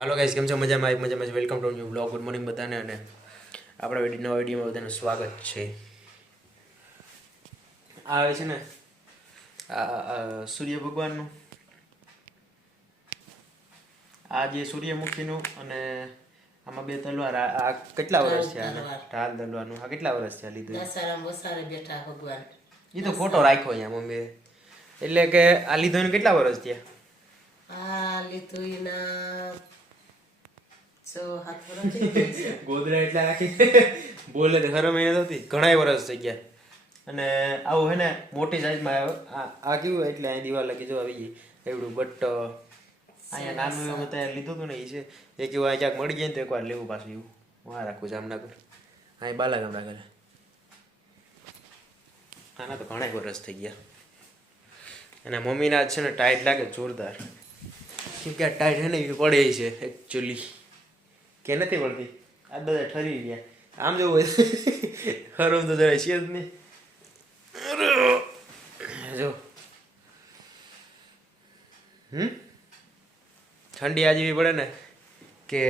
Hello guys કેમ છો મજામાં મજામાં welcome to new blog good morning બધાને અને આપણા નવા વિડીયોમાં બધાનું સ્વાગત છે આ છે ને આ સૂર્ય ભગવાનનું આ જે સૂર્યમુખીનું અને આમાં બે તલવાર આ કેટલા વર્ષ છે આને ઢાલ તલવારનું આ કેટલા વર્ષ છે લીધું દસારામ વસારે બેઠા ભગવાન એ તો ફોટો રાખ્યો અહીંયા મમ્મી એટલે કે આ લીધું એને કેટલા વર્ષ થયા આ લીધું એના ગોદરા એટલે આખી બોલે ખરા મહિના થતી ઘણા વર્ષ થઈ ગયા અને આવું હે ને મોટી સાઈઝમાં આ કેવું એટલે અહીં દિવાલ લગી જો આવી ગઈ એવડું બટ અહીંયા નાનું એવું ત્યાં લીધું હતું ને એ છે એ કેવું આ ક્યાંક મળી જાય ને તો એકવાર લેવું પાછું એવું હું રાખું જામનગર અહીં બાલાગામ રાખેલા આના તો ઘણા વર્ષ થઈ ગયા અને મમ્મીના છે ને ટાઈટ લાગે જોરદાર કેમ કે આ ટાઈટ હે ને એ પડે છે એકચ્યુઅલી કે નથી પડતી આ બધા ઠરી ગયા આમ જવું હોય હરમ તો જરા છે જ નહીં જો ઠંડી આજે એવી પડે ને કે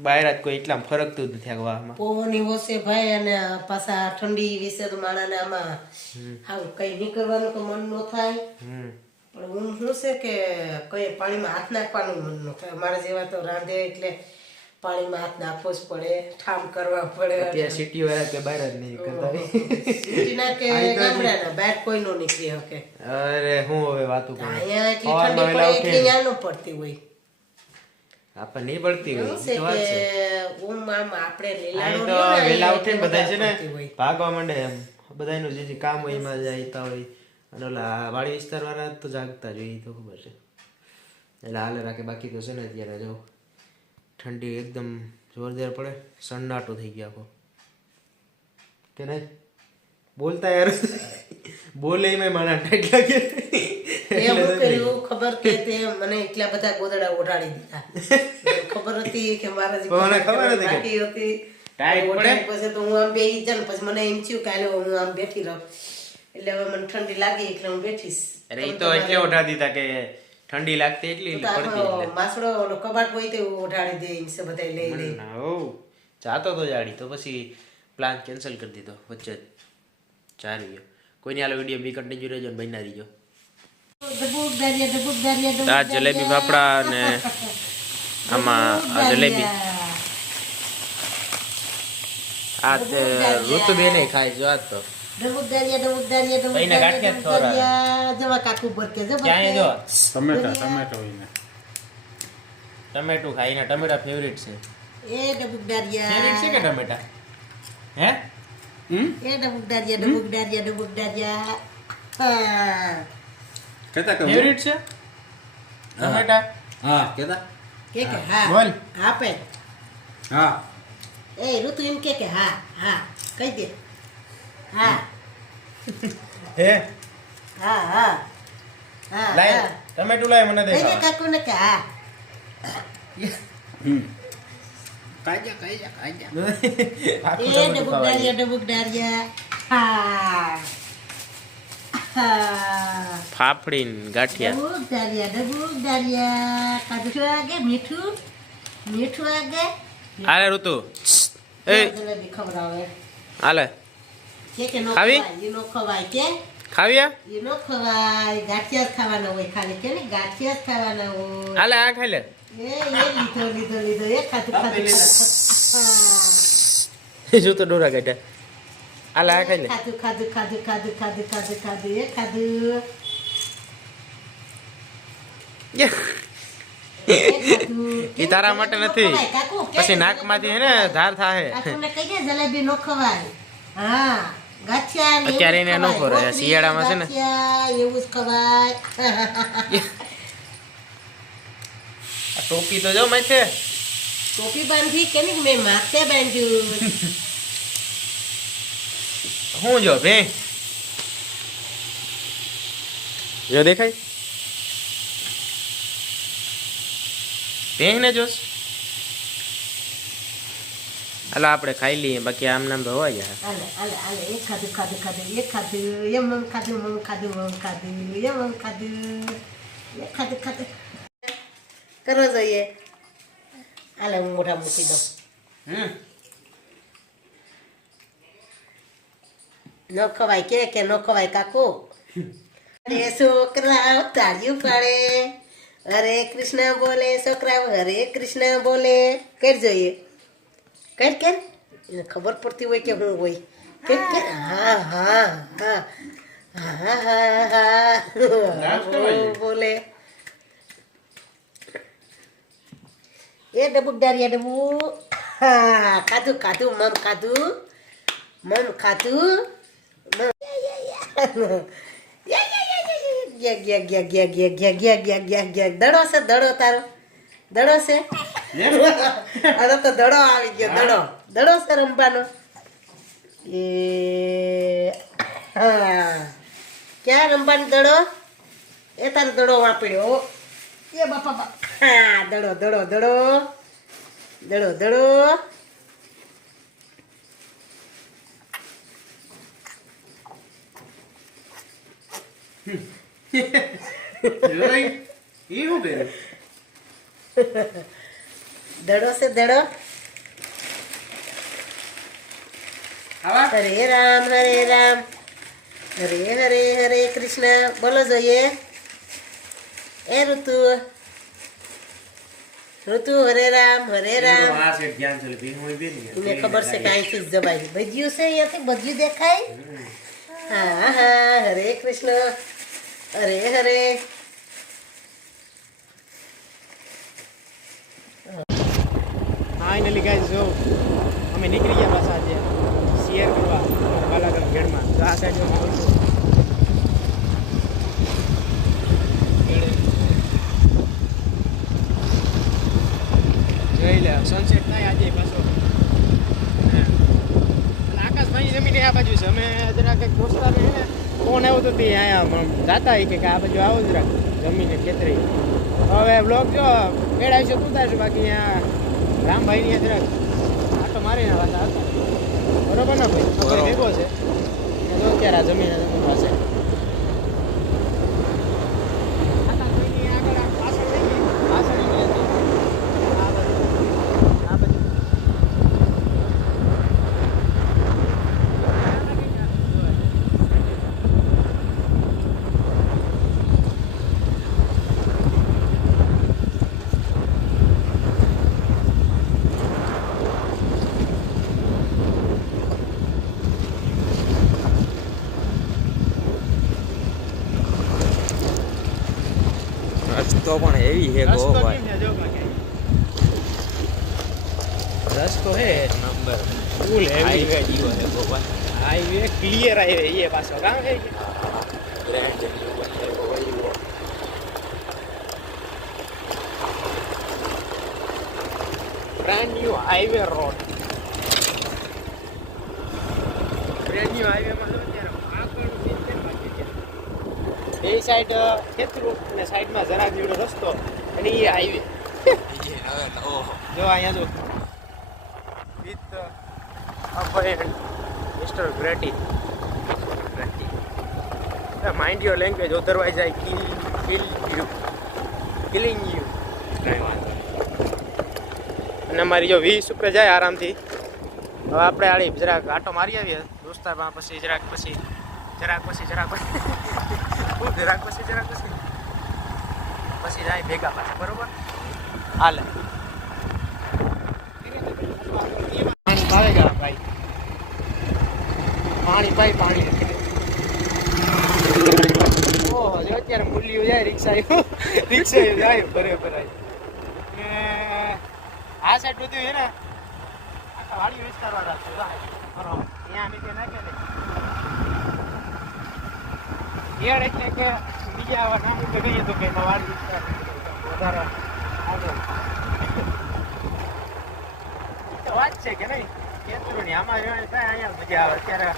બહાર જ કોઈ એટલા ફરકતું જ નથી આગવામાં પોની ઓસે ભાઈ અને પાછા ઠંડી વિશે તો માણાને આમાં આવું કઈ નીકળવાનું તો મન ન થાય પણ હું શું છે કે કઈ પાણીમાં હાથ નાખવાનું મન ન થાય અમારા જેવા તો રાંધે એટલે પાણીમાં હાથ નાખવો જ પડે ઠામ કરવા પડે ત્યાં સિટી વાળા કે બહાર જ નહીં કરતા સિટીના કે ગામડાના બહાર કોઈ નો નીકળી શકે અરે હું હવે વાતું કરું અહીંયા એટલી ઠંડી પડે એટલી ત્યાં ન પડતી હોય આપણે નહીં પડતી હોય છે કે આપણે તો વેલા ઉઠીને બધા છે ને ભાગવા માંડે એમ બધાનું જે કામ હોય એમાં જતા હોય અને ઓલા વાડી વિસ્તાર વાળા તો જાગતા જ હોય એ તો ખબર છે એટલે હાલે રાખે બાકી તો છે ને અત્યારે જો ઠંડી એકદમ જોરદાર પડે સન્નાટો થઈ ગયા આખો કે નહીં બોલતા યાર બોલે એમાં મારા ટાઈટ લાગે એવું કર્યું ખબર કે તે મને એટલા બધા ગોદડા ઓઢાડી દીધા ખબર હતી કે મારા મને ખબર હતી હતી ટાઈટ પડે પછી તો હું આમ બેહી જાઉં પછી મને એમ થયું કે હાલો હું આમ બેઠી રહું એટલે હવે મને ઠંડી લાગી એટલે હું બેઠીશ અરે એ તો એટલે ઓઢાડી દીધા કે ઠંડી લાગતી એટલી પડતી એટલે માસડો ઓલો કબાટ હોય તે ઓઢાડી દે ઇનસે બધા લઈ લઈ ઓ જાતો તો જાડી તો પછી પ્લાન કેન્સલ કરી દીધો વચ્ચે ચારી ગયો કોઈની આલો વિડીયો બી કન્ટિન્યુ રહેજો ને બના દીજો આ જલેબી ફાફડા ને આમાં જલેબી આ ઋતુબેને ખાય જો આ તો ટમેટું ખાઈને ટમેટા ફેવરિટ છે એ ડબુકડારિયા ફેવરિટ છે કે ટમેટા હે એ ડબુકડારિયા કેતા કે ફેવરિટ છે ટમેટા હા કેતા કે હા બોલ હા પે હા એ ઋતુ એમ કે હા હા કહી દે હા હે હા હા હા લાય ટમેટું લાય મને કહી દે દેખાવ કાકુ ને કે હા કાઈ જા એ ડબુકડારિયા હા હા ફાફડી ને ગાંઠિયા ડબુકડારિયા કાજુ આગે મીઠું આગે આલે ઋતુ એ જલેબી ખવડાવે આલે કે નો ખાવી? ખવાય એ નો ખવાય કે ખાવ્યા એ નો ખવાય ગાંઠિયા જ ખાવાના હોય ખાલી કે ને ગાંઠિયા જ ખાવાના હોય આલે આ ખાઈ લે એ લીધો એ ખાધું જો તો ડોરા કાઢ્યા આલે આ ખાઈ લે ખાધું એ ખાધું એ તારા માટે નથી પછી નાકમાંથી હે ને ધાર થાય કાકુને કહીએ જલેબી નો ખવાય હા ગાંઠિયા ને અત્યારે એને એવું નો ખવાય. ખવાય. શિયાળામાં છે ને. ગાંઠિયા એવું જ ખવાય આ ટોપી તો જો માથે ટોપી બાંધી કે નહીં મેં માથે બાંધ્યું હું જો ભે જો દેખાય ભેંગ ને જોશ હાલો આપણે ખાઈ લઈએ બાકી આમ નામ ભવા ગયા આલે એ ખાધું એમ ખાધું કરવો જોઈએ હાલે હું મોઢા મૂકી દઉં. ન ખવાય કે ન ખવાય કાકુ? અરે છોકરા તાળિયું પાડે, હરે કૃષ્ણ બોલે, છોકરા હરે કૃષ્ણ બોલે. કર જોઈએ, કર એને ખબર પડતી હોય કે હું હોય. કર હા હા હા હા હા હા બોલે. એ ડબુક ડારિયા ડબુ. હા ખાધું ખાધું મમ ખાધું, મમ ખાધું. દડો છે દડો તારો, દડો છે. હવે તો દડો આવી ગયો, દડો છે રમવાનો. એ હા ક્યાં રમવાનો દડો? એ તારો દડો વાપર્યો. એ બાપા બાપ. હા દડો દડો દડો દડો દડો. દડો છે દડો. હરે રામ હરે રામ, હરે હરે હરે કૃષ્ણ. બોલો જોઈએ. એ ઋતુ, ઋતુ હરે રામ હરે રામ. તમને ખબર છે કે અહીંથી જ જવાય. ભજ્યું છે અહીંયાથી, ભજ્યું દેખાય. હા હા હરે કૃષ્ણ, હરે હરે. ફાઇનલી ગાઈસ જો અમે નીકળી ગયા પાછા આજે શેર કરવા બાલાગઢ ગેડમાં. તો આ સાઈડ માહોલ છે. જોઈ લે સનસેટ થાય આજે પાછો. આકાશભાઈ જમીને આ બાજુ છે. અમે જરાક એક દોસ્તાને ફોન આવ્યો તો તે અહીંયા જાતા કે આ બાજુ આવો જરાક જમીને ખેતરી. હવે બ્લોગ જો મેળાવી છે ઉતારશું. બાકી અહીંયા રામભાઈની જરાક આટો મારીને વાતા હતા. બરોબર ને ભાઈ? આપણે ભેગો છે તો અત્યારે આ જમીન પાસે રસ્તો પણ એવી હે ગો ભાઈ. રસ્તો હે નંબર ફૂલ હાઈવે જીવો હે ગો ભાઈ. હાઈવે ક્લિયર હાઈવે એ પાછો કામ છે. ગ્રેન્ડ જીવો હે ગો ભાઈ. Brand new highway road. Brand new highway માં જો અત્યારે આગળનું સીન કેમ બાકી છે. બે સાઈડ ખેતરું અને સાઈડમાં જરાક જેવડો રસ્તો અને એ હાઈવે. હવે તો ઓહો જો અહીંયા જો વિથ અપોઇન્ટ મિસ્ટર ગ્રેટી. Mind your language, otherwise I killing you. અને અમારી જો 20 ઉપર જાય આરામથી. હવે આપણે આડી જરાક આટો મારી આવીએ દોસ્તારમાં. પછી જરાક પછી જાય ભેગા પાછા. બરોબર હાલે. પાણી પાવેગા ભાઈ, પાણી. ઓહો જો અત્યારે મૂલ્યું જાય રિક્ષા જાય બરાબર. આ સાઈડ બધું હે ને આખા વાડી વિસ્તાર વાળા છે. ત્યાં નીચે નાખે ને યાર, એટલે કે બીજા નામ ઉપર કહીએ તો કે એમાં વાડી વિસ્તાર વધારે આગળ તો વાત છે કે નહીં. કેટલું નહીં આમાં રહેવાની થાય. અહીંયા મજા આવે અત્યારે.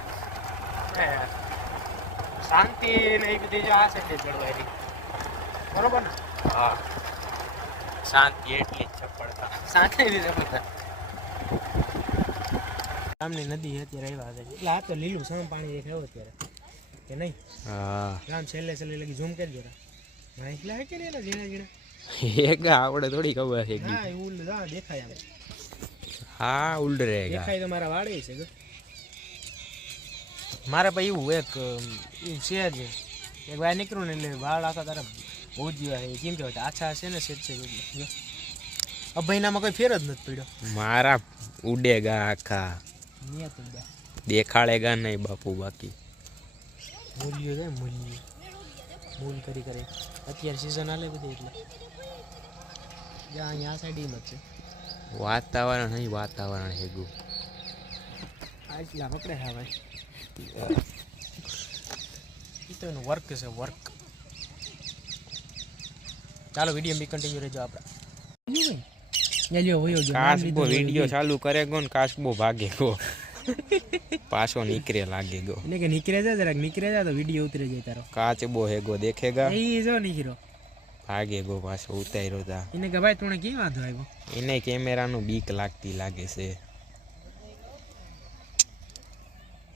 શાંતિ ને એ બધી જો આ સાઈડ જળવાયેલી. બરોબર ને? હા શાંતિ એટલી જ ચપળતા. શાંતિ સફળતા. ગામની નદી અત્યારે આવ્યા છે એટલે આ તો લીલું સમ પાણી દેખાય અત્યારે કે નહીં. હા ગામ છેલ્લે લગી ઝૂમ કરી જરા. એટલે કે ને ઝીણા ઝીણા હેગા આવડે થોડી ખબર છે હા એ ઉલ જા દેખાય આમ હા ઉલ્ડ રહેગા દેખાય તો મારા વાડે છે મારે પછી એવું એક એવું છે જ એક વાર નીકળું ને એટલે વાળ આખા તારા બહુ જ કેમ કહેવાય આછા છે ને સેજ છે અભાઈનામાં કોઈ ફેર જ નથી પડ્યો મારા ઉડેગા આખા નિયત ઉડા દેખાડેગા નહીં બાપુ બાકી મૂલ્યો છે મૂલ્ય મૂલ કરી કરે અત્યારે સિઝન હાલે બધી એટલે જ્યાં અહીંયા સાઈડ એમ જ છે વાતાવરણ નહીં વાતાવરણ હેગું આટલા પકડે હા ભાઈ એ તો એનું વર્ક છે વર્ક ચાલો વિડીયો બી કન્ટિન્યુ રહેજો આપણે કાસબો વિડીયો ચાલુ કરે ગો ને કાસબો ભાગે ગો પાછો નીકળે લાગે ગો એટલે કે નીકળે જાય જરાક નીકળે જાય તો વિડીયો ઉતરે જાય તારો કાચબો હેગો દેખેગા એ જો નીકળ્યો ભાગે ગો પાછો ઉતાર્યો તા એને કે ભાઈ તું કેમ વાંધો આવ્યો એને કેમેરાનું બીક લાગતી લાગે છે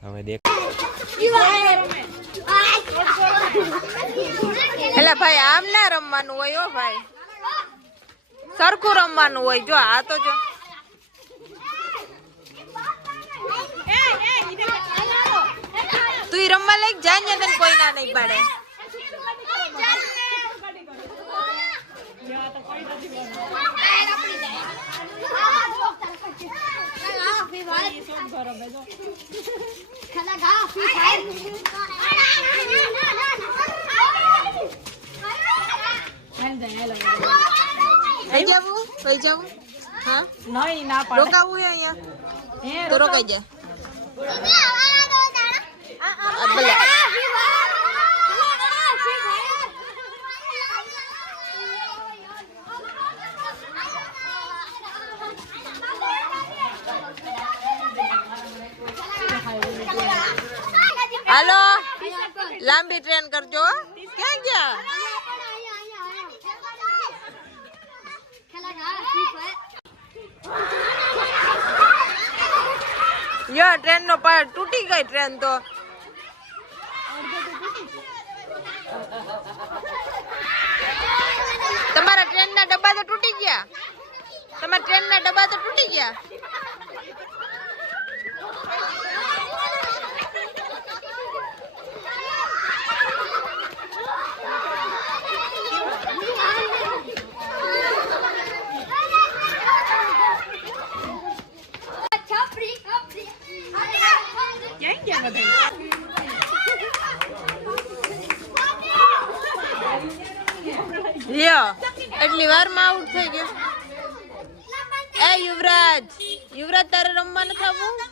હવે દેખ એટલે ભાઈ આમ ના રમવાનું હોય હો ભાઈ સરખું રમવાનું હોય જો આ તો જો તું રમવા લાયક જાય ને તને કોઈ ના નહીં પાડે કઈ જવું હા નહીં ના પાડે રોકાવું હે અહીંયા તો રોકાઈ જાય ભલે હાલો લાંબી ટ્રેન કરજો ક્યાં ગયા યો ટ્રેન નો પાર તૂટી ગઈ ટ્રેન તો તમારા ટ્રેન ના ડબ્બા તો તૂટી ગયા તમારા ટ્રેન ના ડબ્બા તો તૂટી ગયા લ્યો એટલી વારમાં આઉટ થઈ ગયો એ યુવરાજ તારે રમવા નથી આવવું